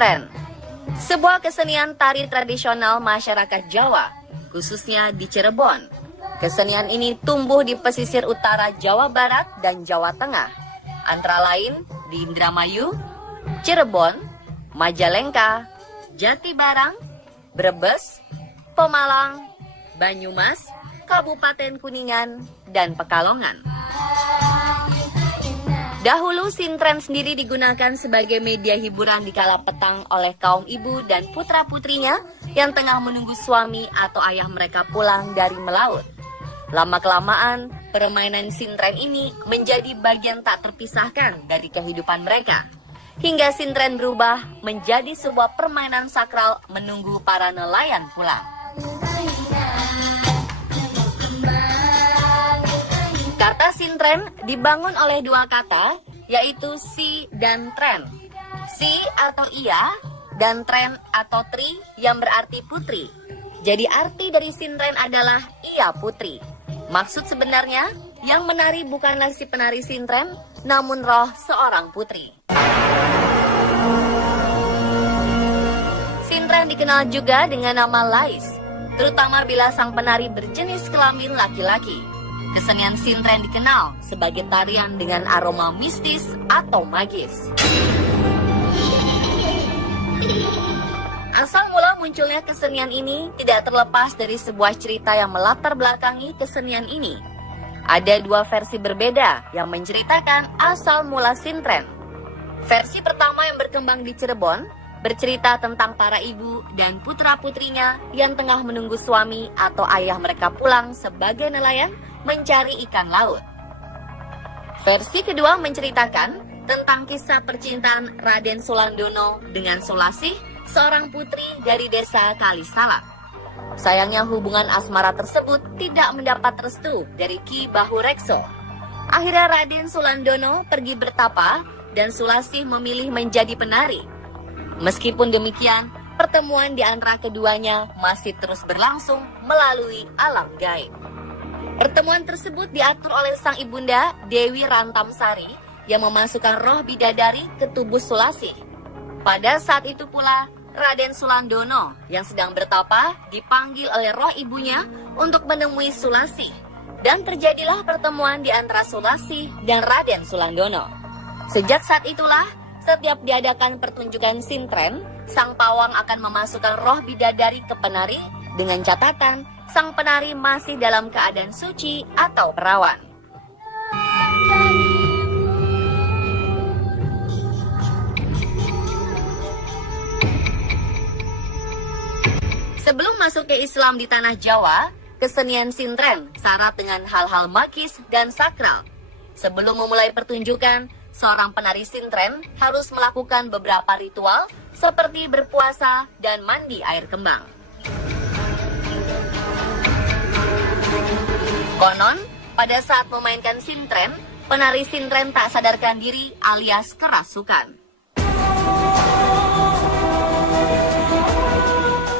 Sintren, sebuah kesenian tari tradisional masyarakat Jawa, khususnya di Cirebon. Kesenian ini tumbuh di pesisir utara Jawa Barat dan Jawa Tengah, antara lain di Indramayu, Cirebon, Majalengka, Jatibarang, Brebes, Pemalang, Banyumas, Kabupaten Kuningan, dan Pekalongan. Dahulu sintren sendiri digunakan sebagai media hiburan di kala petang oleh kaum ibu dan putra-putrinya yang tengah menunggu suami atau ayah mereka pulang dari melaut. Lama-kelamaan, permainan sintren ini menjadi bagian tak terpisahkan dari kehidupan mereka. Hingga sintren berubah menjadi sebuah permainan sakral menunggu para nelayan pulang. Kata sintren dibangun oleh dua kata, yaitu si dan tren. Si atau ia, dan tren atau tri yang berarti putri. Jadi arti dari sintren adalah ia putri. Maksud sebenarnya, yang menari bukanlah si penari sintren, namun roh seorang putri. Sintren dikenal juga dengan nama lais, terutama bila sang penari berjenis kelamin laki-laki. Kesenian sintren dikenal sebagai tarian dengan aroma mistis atau magis. Asal mula munculnya kesenian ini tidak terlepas dari sebuah cerita yang melatar belakangi kesenian ini. Ada dua versi berbeda yang menceritakan asal mula sintren. Versi pertama yang berkembang di Cirebon bercerita tentang para ibu dan putra-putrinya yang tengah menunggu suami atau ayah mereka pulang sebagai nelayan mencari ikan laut. Versi kedua menceritakan tentang kisah percintaan Raden Sulandono dengan Sulasih, seorang putri dari desa Kalisalak. Sayangnya hubungan asmara tersebut tidak mendapat restu dari Ki Bahurekso. Akhirnya Raden Sulandono pergi bertapa dan Sulasih memilih menjadi penari. Meskipun demikian, pertemuan di antara keduanya masih terus berlangsung melalui alam gaib. Pertemuan tersebut diatur oleh sang ibunda Dewi Rantamsari yang memasukkan roh bidadari ke tubuh Sulasih. Pada saat itu pula, Raden Sulandono yang sedang bertapa dipanggil oleh roh ibunya untuk menemui Sulasih. Dan terjadilah pertemuan di antara Sulasih dan Raden Sulandono. Sejak saat itulah, setiap diadakan pertunjukan sintren, sang pawang akan memasukkan roh bidadari ke penari dengan catatan sang penari masih dalam keadaan suci atau perawan. Sebelum masuk ke Islam di tanah Jawa, kesenian sintren syarat dengan hal-hal magis dan sakral. Sebelum memulai pertunjukan, seorang penari sintren harus melakukan beberapa ritual seperti berpuasa dan mandi air kembang. Konon, pada saat memainkan sintren, penari sintren tak sadarkan diri alias kerasukan.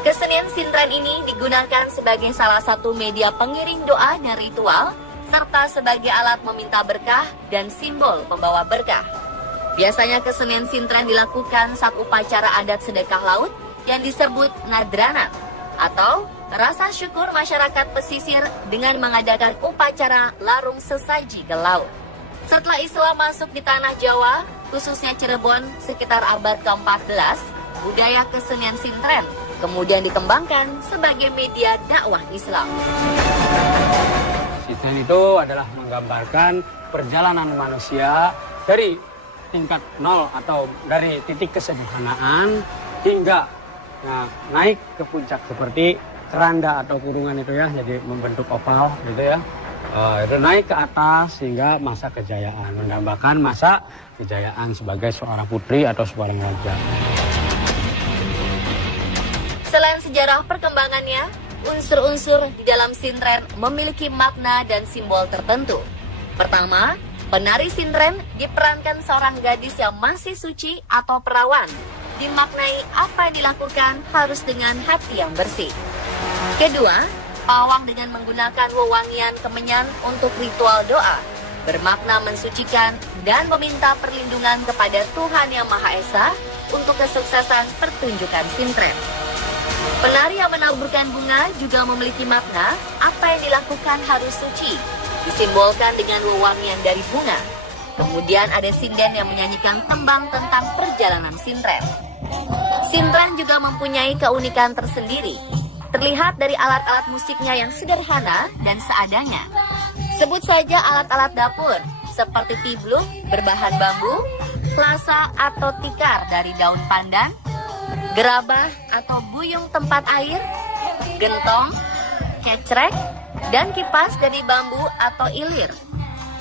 Kesenian sintren ini digunakan sebagai salah satu media pengiring doa dan ritual, serta sebagai alat meminta berkah dan simbol pembawa berkah. Biasanya kesenian sintren dilakukan saat upacara adat sedekah laut yang disebut nadranat, atau rasa syukur masyarakat pesisir dengan mengadakan upacara larung sesaji ke laut. Setelah Islam masuk di tanah Jawa, khususnya Cirebon sekitar abad ke-14, budaya kesenian sintren kemudian dikembangkan sebagai media dakwah Islam. Sintren itu adalah menggambarkan perjalanan manusia dari tingkat nol atau dari titik kesederhanaan hingga naik ke puncak seperti keranda atau kurungan itu ya, jadi membentuk oval gitu ya. Itu naik ke atas hingga masa kejayaan, mendambakan masa kejayaan sebagai seorang putri atau seorang raja. Selain sejarah perkembangannya, unsur-unsur di dalam sintren memiliki makna dan simbol tertentu. Pertama, penari sintren diperankan seorang gadis yang masih suci atau perawan. Dimaknai apa yang dilakukan harus dengan hati yang bersih. Kedua, pawang dengan menggunakan wewangian kemenyan untuk ritual doa, bermakna mensucikan dan meminta perlindungan kepada Tuhan Yang Maha Esa untuk kesuksesan pertunjukan sintren. Penari yang menaburkan bunga juga memiliki makna apa yang dilakukan harus suci, disimbolkan dengan wewangian dari bunga. Kemudian ada sinden yang menyanyikan tembang tentang perjalanan sintren. Sintren juga mempunyai keunikan tersendiri. Terlihat dari alat-alat musiknya yang sederhana dan seadanya. Sebut saja alat-alat dapur, seperti tibluk berbahan bambu, klasa atau tikar dari daun pandan, gerabah atau buyung tempat air, gentong, kecrek, dan kipas dari bambu atau ilir,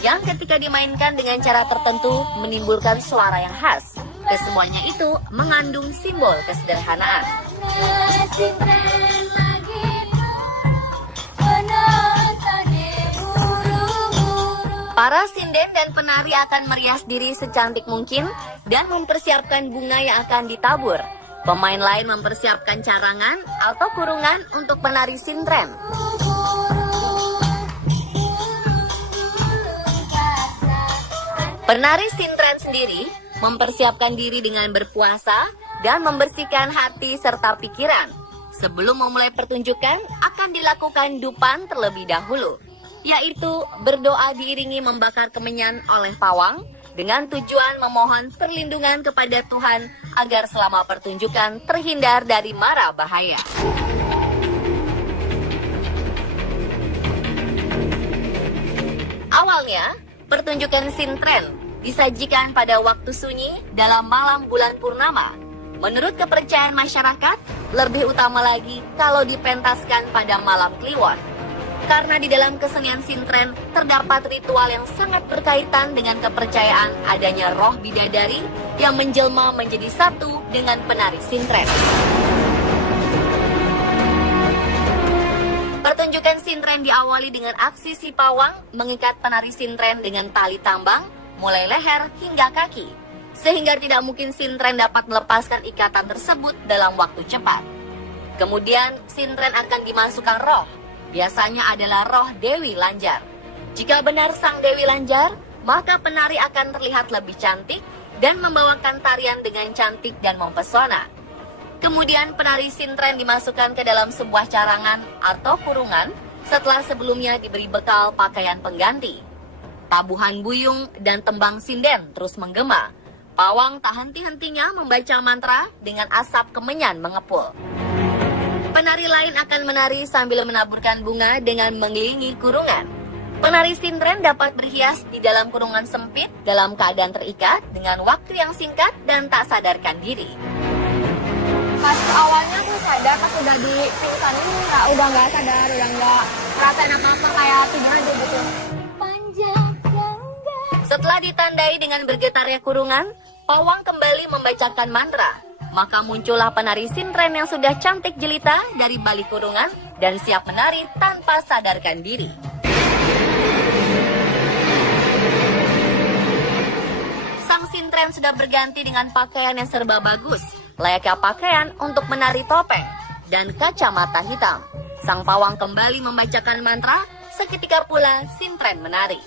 yang ketika dimainkan dengan cara tertentu menimbulkan suara yang khas. Kesemuanya itu mengandung simbol kesederhanaan. Para sinden dan penari akan merias diri secantik mungkin dan mempersiapkan bunga yang akan ditabur. Pemain lain mempersiapkan carangan atau kurungan untuk penari sintren. Penari sintren sendiri mempersiapkan diri dengan berpuasa dan membersihkan hati serta pikiran. Sebelum memulai pertunjukan akan dilakukan dupan terlebih dahulu, yaitu berdoa diiringi membakar kemenyan oleh pawang dengan tujuan memohon perlindungan kepada Tuhan agar selama pertunjukan terhindar dari mara bahaya. Awalnya, pertunjukan sintren disajikan pada waktu sunyi dalam malam bulan purnama. Menurut kepercayaan masyarakat, lebih utama lagi kalau dipentaskan pada malam Kliwon. Karena di dalam kesenian sintren terdapat ritual yang sangat berkaitan dengan kepercayaan adanya roh bidadari yang menjelma menjadi satu dengan penari sintren. Pertunjukan sintren diawali dengan aksi si pawang mengikat penari sintren dengan tali tambang mulai leher hingga kaki, sehingga tidak mungkin sintren dapat melepaskan ikatan tersebut dalam waktu cepat. Kemudian sintren akan dimasukkan roh, biasanya adalah roh Dewi Lanjar. Jika benar sang Dewi Lanjar, maka penari akan terlihat lebih cantik dan membawakan tarian dengan cantik dan mempesona. Kemudian penari sintren dimasukkan ke dalam sebuah carangan atau kurungan setelah sebelumnya diberi bekal pakaian pengganti. Tabuhan buyung dan tembang sinden terus menggema. Pawang tak henti-hentinya membaca mantra dengan asap kemenyan mengepul. Penari lain akan menari sambil menaburkan bunga dengan mengelilingi kurungan. Penari sintren dapat berhias di dalam kurungan sempit dalam keadaan terikat dengan waktu yang singkat dan tak sadarkan diri. Pas awalnya aku sadar, pas udah di pingsan ini udah nggak sadar, udah nggak ngerasain apa-apa, kayak tidur aja gitu. Setelah ditandai dengan bergetarnya kurungan, pawang kembali membacakan mantra. Maka muncullah penari sintren yang sudah cantik jelita dari balik kurungan dan siap menari tanpa sadarkan diri. Sang sintren sudah berganti dengan pakaian yang serba bagus, layaknya pakaian untuk menari topeng dan kacamata hitam. Sang pawang kembali membacakan mantra, seketika pula sintren menari.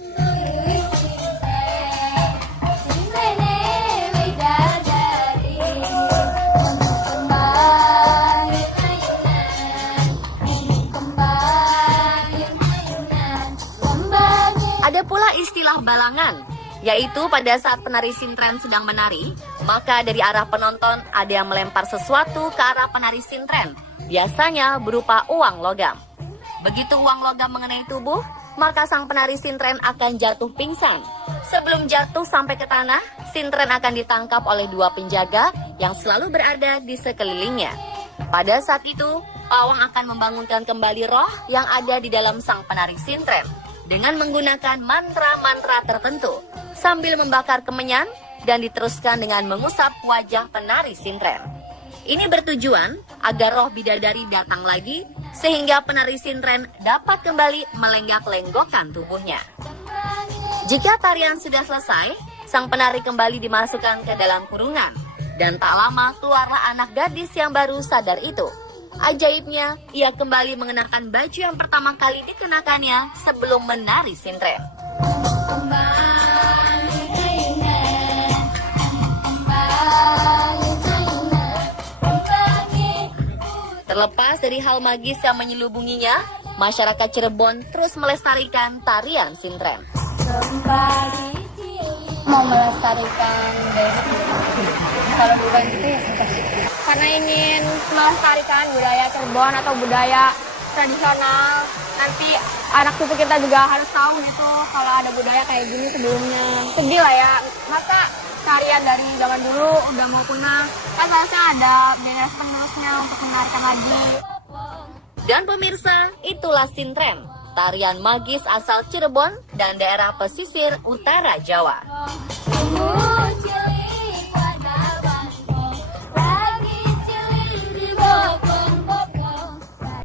Ada pula istilah balangan, yaitu pada saat penari sintren sedang menari, maka dari arah penonton ada yang melempar sesuatu ke arah penari sintren, biasanya berupa uang logam. Begitu uang logam mengenai tubuh, maka sang penari sintren akan jatuh pingsan. Sebelum jatuh sampai ke tanah, sintren akan ditangkap oleh dua penjaga yang selalu berada di sekelilingnya. Pada saat itu, pawang akan membangunkan kembali roh yang ada di dalam sang penari sintren dengan menggunakan mantra-mantra tertentu sambil membakar kemenyan dan diteruskan dengan mengusap wajah penari sintren. Ini bertujuan agar roh bidadari datang lagi sehingga penari sintren dapat kembali melenggak-lenggokkan tubuhnya. Jika tarian sudah selesai, sang penari kembali dimasukkan ke dalam kurungan dan tak lama keluarlah anak gadis yang baru sadar itu. Ajaibnya, ia kembali mengenakan baju yang pertama kali dikenakannya sebelum menari sintren. Terlepas dari hal magis yang menyelubunginya, masyarakat Cirebon terus melestarikan tarian sintren. Mau melestarikan kalau bukan itu karena ingin melestarikan budaya Cirebon atau budaya tradisional. Nanti anak cucu kita juga harus tahu gitu kalau ada budaya kayak gini sebelumnya. Sedih lah ya, masa tarian dari zaman dulu udah mau punah, kan harusnya ada generasi penerusnya untuk menarikan lagi. Dan pemirsa, itulah sintren, tarian magis asal Cirebon dan daerah pesisir utara Jawa.